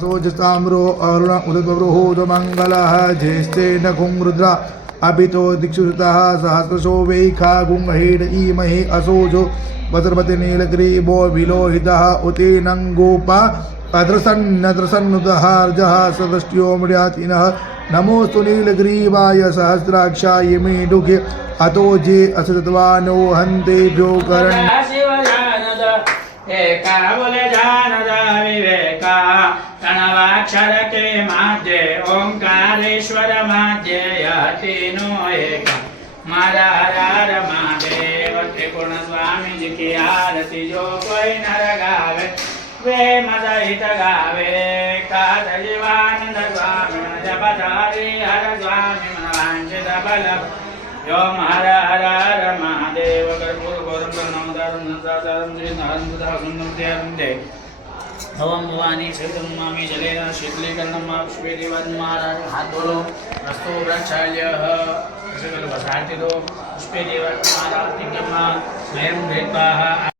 सोजताम्रो अरुण उदद्वरुहोद मंगलः ज्येष्ठेन कुंरुद्रा अभितो दिक्षुतः सहस्रशो वैखा गुंहेड ईमहे असोजो वज्रपति नीलग्रीवो विलोहितः उतेनंगोपा अद्रसन्नद्रसन्नुदहार्जः सदष्ट्यो मृयातिनः नमोस्तु नीलग्रीवाय सहस्राक्षाय मे दुखे अतो जे असतत्वानो हन्तेभ्यो करण एका बोले जानद विवेका प्रणवाक्षर के माध्य ओंकारेश्वर माध्य यतीनो एक मारार महादेव त्रिकोण स्वामी जी की आरती जो कोई नर गावे वे मदहित गावे काद जीवानंद स्वामी जपधारी हर स्वामी मनवांचित बल यो हर हर हर महादेव कर्पूर गौरम प्रणमदारम नंदारम श्री नारंदः सुंदर देवंदे भवम भवानी सहितं मामी जलेन शीतलीकरणं मा पुष्पे देवान् महाराज हाथ धोलो रस्तो वृक्षाल्यः सकल वसार्थितो पुष्पे देवान् महाराज निगमा स्वयं भेदभाः